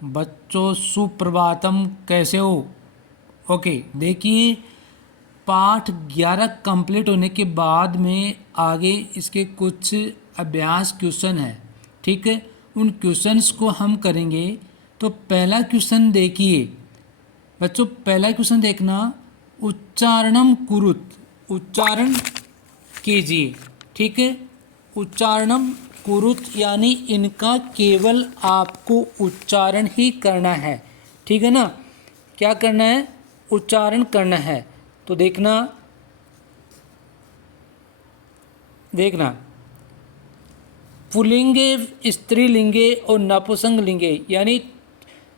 बच्चों सुप्रभातम, कैसे हो? ओके, देखिए पाठ 11 कंप्लीट होने के बाद में आगे इसके कुछ अभ्यास क्वेश्चन है। ठीक है, उन क्वेश्चंस को हम करेंगे। तो पहला क्वेश्चन देखिए बच्चों, पहला क्वेश्चन देखना। उच्चारणम कुरुत, उच्चारण कीजिए। ठीक है, उच्चारणम कुरुत यानी इनका केवल आपको उच्चारण ही करना है। ठीक है ना, क्या करना है? उच्चारण करना है। तो देखना देखना पुल्लिंगे, स्त्रीलिंगे और नपुंसकलिंगे, यानी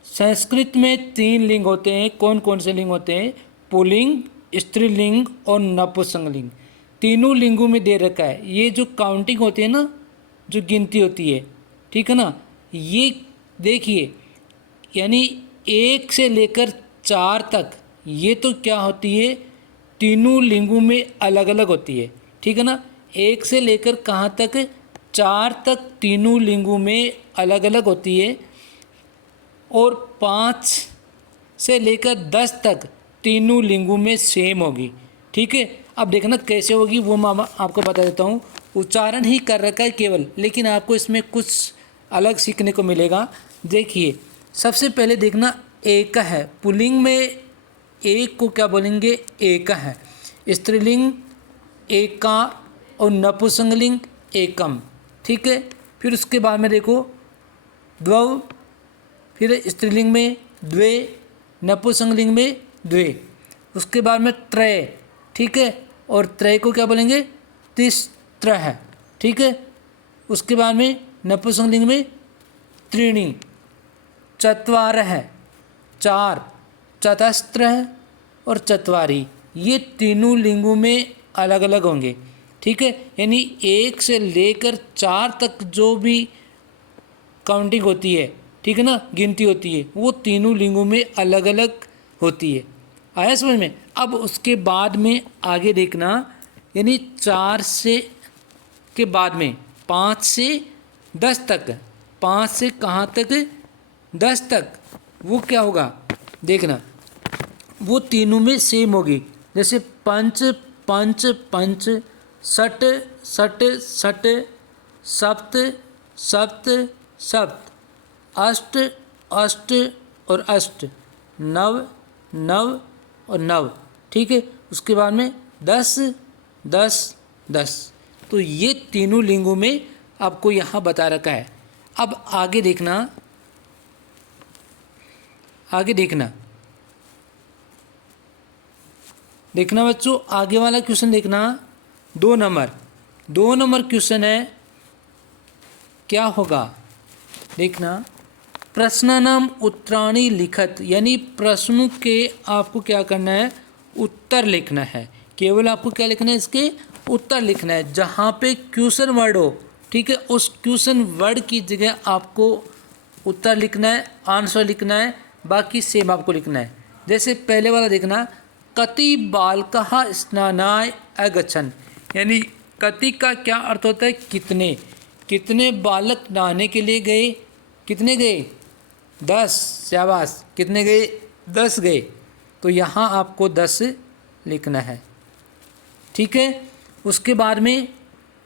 संस्कृत में 3 लिंग होते हैं। कौन कौन से लिंग होते हैं? पुल्लिंग, स्त्रीलिंग और नपुंसकलिंग। तीनों लिंगों में दे रखा है। ये जो काउंटिंग होती है ना, जो गिनती होती है, ठीक है ना, ये देखिए, यानी 1 से लेकर 4 तक, ये तो क्या होती है, तीनों लिंगों में अलग अलग होती है। ठीक है ना, 1 से लेकर कहाँ तक? 4 तक तीनों लिंगों में अलग अलग होती है। और 5 से लेकर 10 तक तीनों लिंगों में सेम होगी। ठीक है, अब देखना कैसे होगी वो मैं आपको बता देता हूँ। उच्चारण ही कर रखा है केवल, लेकिन आपको इसमें कुछ अलग सीखने को मिलेगा। देखिए, सबसे पहले देखना, एक है पुल्लिंग में, एक को क्या बोलेंगे? एक है। स्त्रीलिंग एका और नपुंसकलिंग एकम। ठीक है, फिर उसके बाद में देखो द्वौ, फिर स्त्रीलिंग में द्वे, नपुंसकलिंग में द्वे, उसके बाद में त्रय। ठीक है, और त्रय को क्या बोलेंगे? तिस्त्र है। ठीक है, उसके बाद में नपुंसकलिंग में त्रीणि, चत्वार है 4, चतस्त्र है और चत्वारी। ये तीनों लिंगों में अलग अलग होंगे। ठीक है, यानी 1 से लेकर 4 तक जो भी काउंटिंग होती है, ठीक है ना, गिनती होती है, वो तीनों लिंगों में अलग अलग होती है। आया समझ में? अब उसके बाद में आगे देखना, यानी 4 से के बाद में 5 से 10 तक, 5 से कहाँ तक? 10 तक, वो क्या होगा? देखना, वो तीनों में सेम होगी। जैसे पंच पंच पंच, सट सट सट, सप्त सप्त सप्त, अष्ट अष्ट और अष्ट, नव नव और नव। ठीक है, उसके बाद में 10 10 10। तो ये तीनों लिंगों में आपको यहाँ बता रखा है। अब आगे देखना, आगे देखना देखना बच्चों, आगे वाला क्वेश्चन देखना। 2 नंबर क्वेश्चन है, क्या होगा? देखना, प्रश्नानाम उत्तराणि लिखत, यानी प्रश्नों के आपको क्या करना है? उत्तर लिखना है। केवल आपको क्या लिखना है? इसके उत्तर लिखना है। जहाँ पे क्वेश्चन वर्ड हो, ठीक है, उस क्वेश्चन वर्ड की जगह आपको उत्तर लिखना है, आंसर लिखना है, बाकी सेम आपको लिखना है। जैसे पहले वाला देखना, कति बालकः स्नानाय अगच्छन्, यानी कति का क्या अर्थ होता है? कितने। कितने बालक नहाने के लिए गए? कितने गए? 10। शाबाश, कितने गए? 10 गए। तो यहाँ आपको 10 लिखना है। ठीक है, उसके बाद में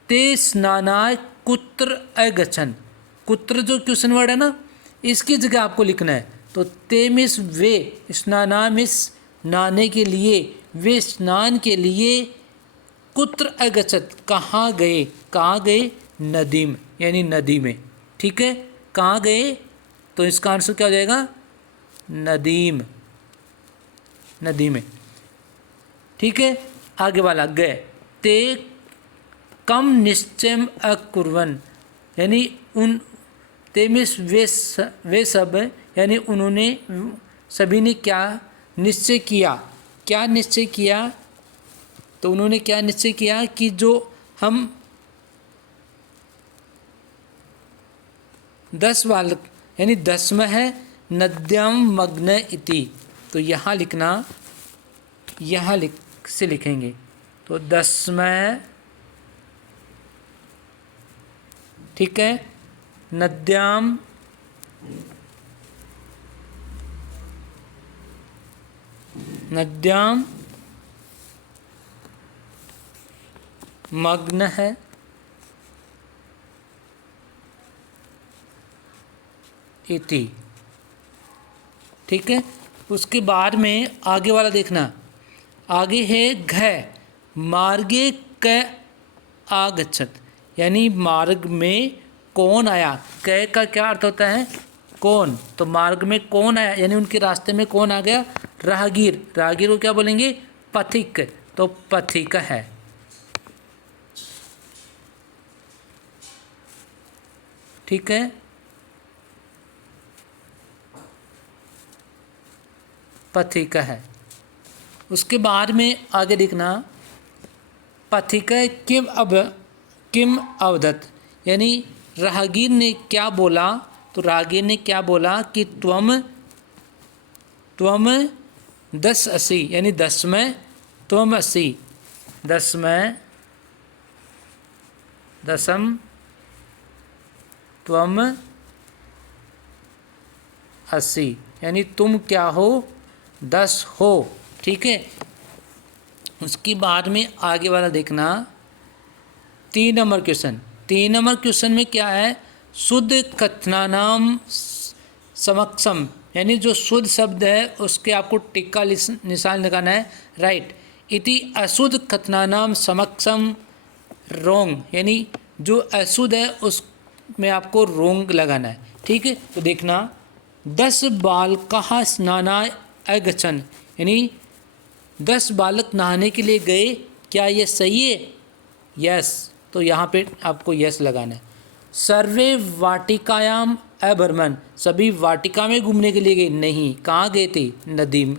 ते स्नानाय कुत्र अगच्छन्, कुत्र जो क्वेश्चन वर्ड है ना, इसकी जगह आपको लिखना है। तो ते मिस वे, स्नाना मिस नहाने के लिए, वे स्नान के लिए, कुत्र अगच्छत कहाँ गए? कहाँ गए? नदी में, यानी नदी में। ठीक है, कहाँ गए? तो इसका आंसर क्या हो जाएगा? नदीम, नदी में। ठीक है, आगे वाला गए, ते कम निश्चय अकुर्वन, यानी उन ते में वे सब, यानी उन्होंने सभी ने क्या निश्चय किया? क्या निश्चय किया? तो उन्होंने क्या निश्चय किया कि जो हम 10 बालक, यानी 10वां है नद्याम मग्न इति। तो यहाँ लिखना, यहाँ से लिखेंगे। तो 10वां, ठीक है, नद्याम नद्याम मग्न है इति। ठीक है, उसके बाद में आगे वाला देखना, आगे है घ मार्गे क आगच्छत, यानी मार्ग में कौन आया। क का क्या अर्थ होता है, कौन। तो मार्ग में कौन आया, यानी उनके रास्ते में कौन आ गया, राहगीर। राहगीर को क्या बोलेंगे, पथिक। तो पथिक है। ठीक है, पथिक है। उसके बाद में आगे देखना, पथिक किम अवदत, यानी राहगीर ने क्या बोला। तो राहगीर ने क्या बोला कि त्वम 10 यानी 10 में त्वम 80, 10 में दसम त्वम 80, यानी तुम क्या हो, 10 हो। ठीक है, उसके बाद में आगे वाला देखना, 3 नंबर क्वेश्चन। 3 नंबर क्वेश्चन में क्या है, शुद्ध कथनानाम समक्षम, यानी जो शुद्ध शब्द है उसके आपको टिक्का निशान लगाना है, राइट। इति अशुद्ध कथनानाम समक्षम रोंग, यानी जो अशुद्ध है उसमें आपको रोंग लगाना है। ठीक है, तो देखना, 10 बालकाः स्नानाय अगच्छन्, यानी 10 बालक नहाने के लिए गए, क्या ये सही है, यस। तो यहाँ पे आपको यस लगाना है। सर्वे वाटिकायाम अभरमन्, सभी वाटिका में घूमने के लिए गए, नहीं। कहाँ गए थे, नदी में।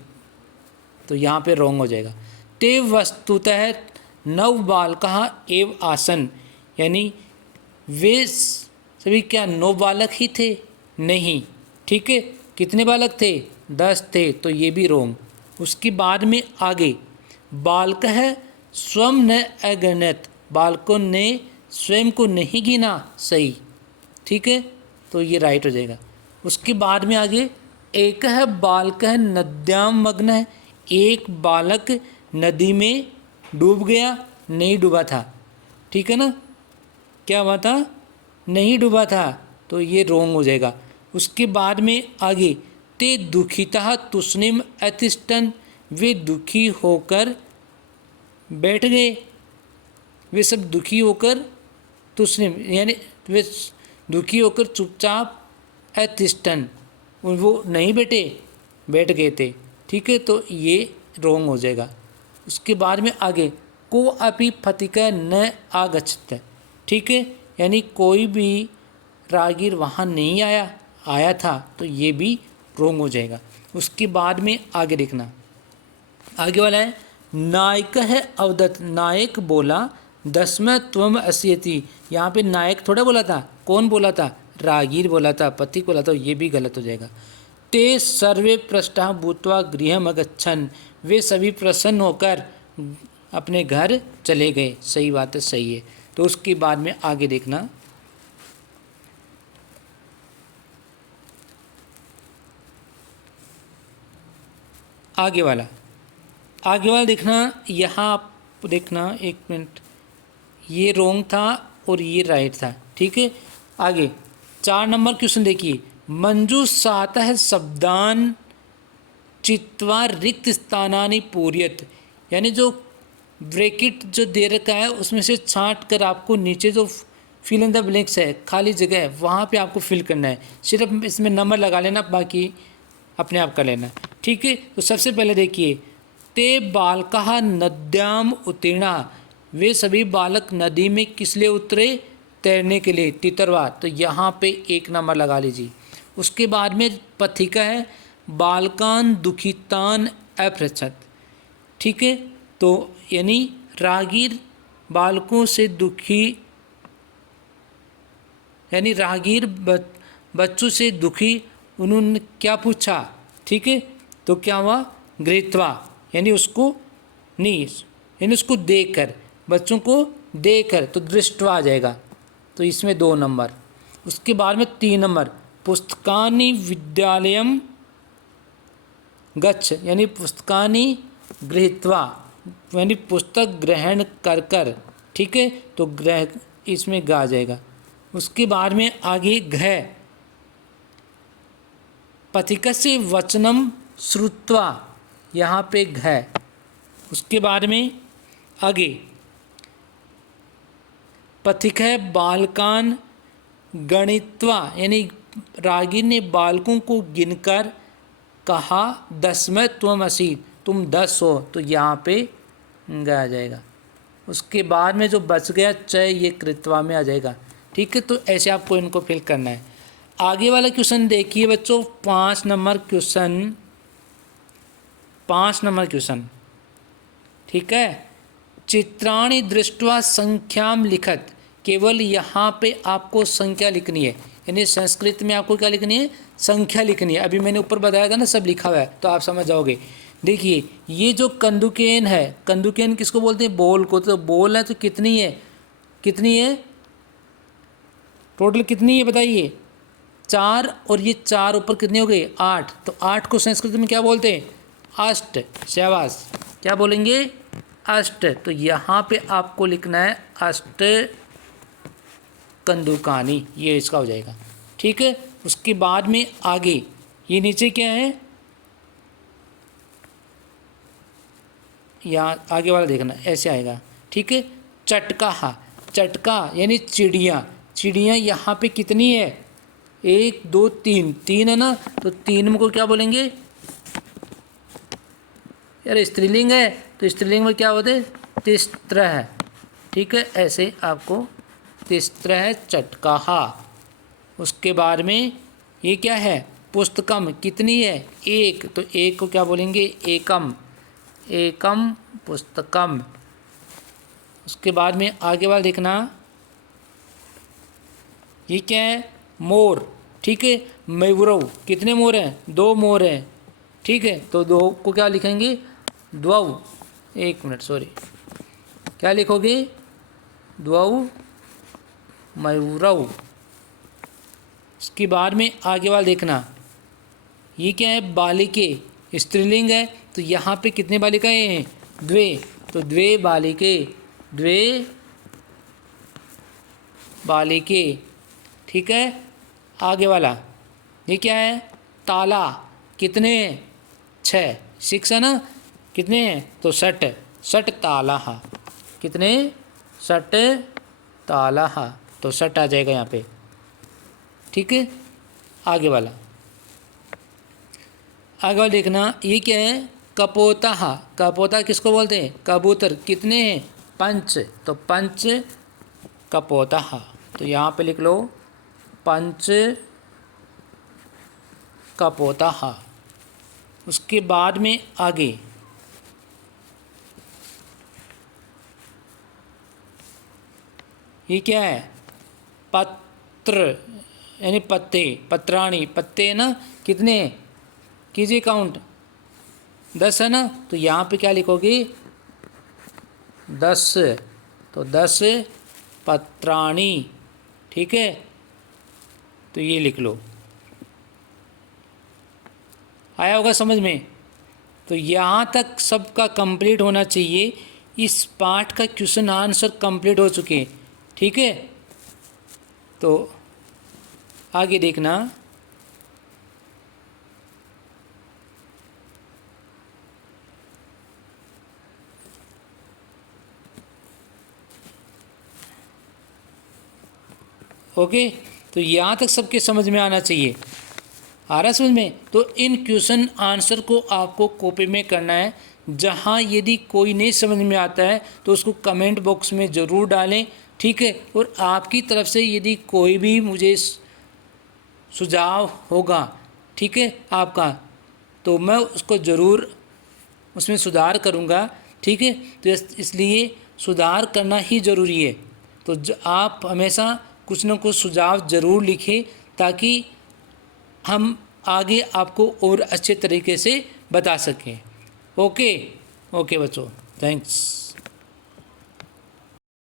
तो यहाँ पे रॉन्ग हो जाएगा। ते वस्तुतः 9 बालकाः एव आसन, यानी वे सभी क्या 9 बालक ही थे, नहीं। ठीक है, कितने बालक थे, 10 थे, तो ये भी रोंग। उसके बाद में आगे, बालक है स्वयं न अगणित, बालकों ने स्वयं को नहीं गिना, सही। ठीक है, तो ये राइट हो जाएगा। उसके बाद में आगे, एक है बालक है नद्याम मग्न है, एक बालक नदी में डूब गया, नहीं डूबा था। ठीक है ना, क्या हुआ था, नहीं डूबा था, तो ये रोंग हो जाएगा। उसके बाद में आगे, ते दुखिता तुष्णिम अतिष्ठन, वे दुखी होकर बैठ गए, वे सब दुखी होकर तुष्णिम, यानी वे दुखी होकर चुपचाप अतिष्ठन, वो नहीं बैठे, बैठ गए थे। ठीक है, तो ये रोंग हो जाएगा। उसके बाद में आगे, को अपि पथिक न आगच्छत, ठीक है, यानी कोई भी राहगीर वहाँ नहीं आया था, तो ये भी रोंग हो जाएगा। उसके बाद में आगे देखना, आगे वाला है, नायक है अवदत, नायक बोला 10 में त्वम अस्यति, यहाँ पे नायक थोड़ा बोला था, कौन बोला था, राहगीर बोला था, पथिक बोला था, ये भी गलत हो जाएगा। ते सर्वे पृष्ठा भूत्वा गृहम अगच्छन्, वे सभी प्रसन्न होकर अपने घर चले गए, सही बात है, सही है। तो उसके बाद में आगे देखना, आगे वाला देखना, यहाँ आप देखना, एक मिनट, ये रोंग था और ये राइट था। ठीक है, आगे 4 नंबर क्वेश्चन देखिए, मंजू सातः शब्दान चित्वा रिक्त स्थानानि पूर्यत, यानी जो ब्रैकेट जो दे रखा है उसमें से छांट कर आपको नीचे जो फिल इन द ब्लैंक्स है, खाली जगह है, वहाँ पे आपको फिल करना है। सिर्फ इसमें नंबर लगा लेना, बाकी अपने आप कर लेना। ठीक है, तो सबसे पहले देखिए, ते बालकाः नद्याम उत्तीर्णा, वे सभी बालक नदी में किस लिए उतरे, तैरने के लिए, तितरवा, तो यहाँ पे 1 नंबर लगा लीजिए। उसके बाद में पथिका है, बालकान दुखितान अपृच्छत। ठीक है, तो यानी राहगीर बालकों से दुखी, यानी राहगीर बच्चों से दुखी, उन्होंने क्या पूछा। ठीक है, तो क्या हुआ, गृहीत्वा, यानी उसको नहीं, यानी उसको देखकर, बच्चों को देखकर, तो दृष्टवा आ जाएगा, तो इसमें 2 नंबर। उसके बाद में 3 नंबर, पुस्तकानि विद्यालयम गच्छ यानी पुस्तकानि गृहीत्वा यानी पुस्तक ग्रहण कर कर, ठीक है, तो ग्रह इसमें गा आ जाएगा। उसके बाद में आगे घ, पथिकस्य वचनम श्रुत्वा, यहाँ पे घ। उसके बाद में आगे पथिक है बालकान गणित्वा, यानी रागी ने बालकों को गिनकर कहा 10 में त्वम असी, तुम 10 हो, तो यहाँ पे गा जाएगा। उसके बाद में जो बच गया च, ये कृत्वा में आ जाएगा। ठीक है, तो ऐसे आपको इनको फिल करना है। आगे वाला क्वेश्चन देखिए बच्चों, 5 नंबर क्वेश्चन, 5 नंबर क्वेश्चन, ठीक है। चित्राणि दृष्ट्वा संख्याम लिखत, केवल यहाँ पे आपको संख्या लिखनी है, यानी संस्कृत में आपको क्या लिखनी है, संख्या लिखनी है। अभी मैंने ऊपर बताया था ना, सब लिखा हुआ है, तो आप समझ जाओगे। देखिए ये जो कंदुकेन है, कंदुकेन किसको बोलते हैं, बोल को, तो बोल है तो कितनी है, कितनी है टोटल, कितनी है बताइए, 4, और ये 4 ऊपर कितने हो गए, 8, तो 8 को संस्कृत में क्या बोलते हैं, अष्ट। शाबाश, क्या बोलेंगे, अष्ट। तो यहाँ पे आपको लिखना है अष्ट कंदुकानी, ये इसका हो जाएगा। ठीक है, उसके बाद में आगे ये नीचे क्या है, यहाँ आगे वाला देखना, ऐसे आएगा। ठीक है, चटका, चटका यानी चिड़िया, चिड़िया यहाँ पे कितनी है, 1 2 3, 3 है ना, तो 3 को क्या बोलेंगे यार, स्त्रीलिंग है, तो स्त्रीलिंग में क्या होते हैं, तिस्त्र है। ठीक है, ऐसे आपको तिस्त्र है, चटकाहा। उसके बाद में ये क्या है, पुस्तकम, कितनी है, 1, तो 1 को क्या बोलेंगे, एकम, एकम पुस्तकम। उसके बाद में आगे वाला देखना, ये क्या है, मोर। ठीक है, मयूरव, कितने मोर हैं, 2 मोर हैं। ठीक है, तो 2 को क्या लिखेंगे, द्वौ, 1 मिनट सॉरी, क्या लिखोगे, द्वौ मयूरव। इसके बाद में आगे वाला देखना, ये क्या है, बालिके, स्त्रीलिंग है, तो यहाँ पे कितने बालिकाएं हैं, 2, तो 2 बालिके, 2 बालिके। ठीक है, आगे वाला ये क्या है, ताला, कितने हैं, 6, 6 है ना, कितने हैं, तो 60, 60 ताला, कितने, 60 ताला, तो 60 आ जाएगा यहाँ पे। ठीक है, आगे वाला, आगे वाला देखना, ये क्या है, कपोता, कपोता किसको बोलते हैं, कबूतर, कितने हैं, 5, तो 5 कपोता, तो यहाँ पे लिख लो 5 कपोता। उसके बाद में आगे ये क्या है, पत्र यानी पत्ते, पत्राणी, पत्ते है ना, कितने, कीजिए काउंट, 10 है ना, तो यहाँ पे क्या लिखोगे, 10, तो 10 पत्राणी। ठीक है, तो ये लिख लो, आया होगा समझ में। तो यहाँ तक सबका कंप्लीट होना चाहिए। इस पार्ट का क्वेश्चन आंसर कंप्लीट हो चुके हैं। ठीक है, तो आगे देखना, ओके, तो यहाँ तक सबके समझ में आना चाहिए। आ रहा समझ में। तो इन क्वेश्चन आंसर को आपको कॉपी में करना है। जहाँ यदि कोई नहीं समझ में आता है तो उसको कमेंट बॉक्स में ज़रूर डालें। ठीक है, और आपकी तरफ से यदि कोई भी मुझे सुझाव होगा, ठीक है आपका, तो मैं उसको ज़रूर उसमें सुधार करूँगा। ठीक है, तो इसलिए सुधार करना ही ज़रूरी है। तो आप हमेशा कुछ न कुछ सुझाव ज़रूर लिखें ताकि हम आगे आपको और अच्छे तरीके से बता सकें। ओके बच्चों, थैंक्स।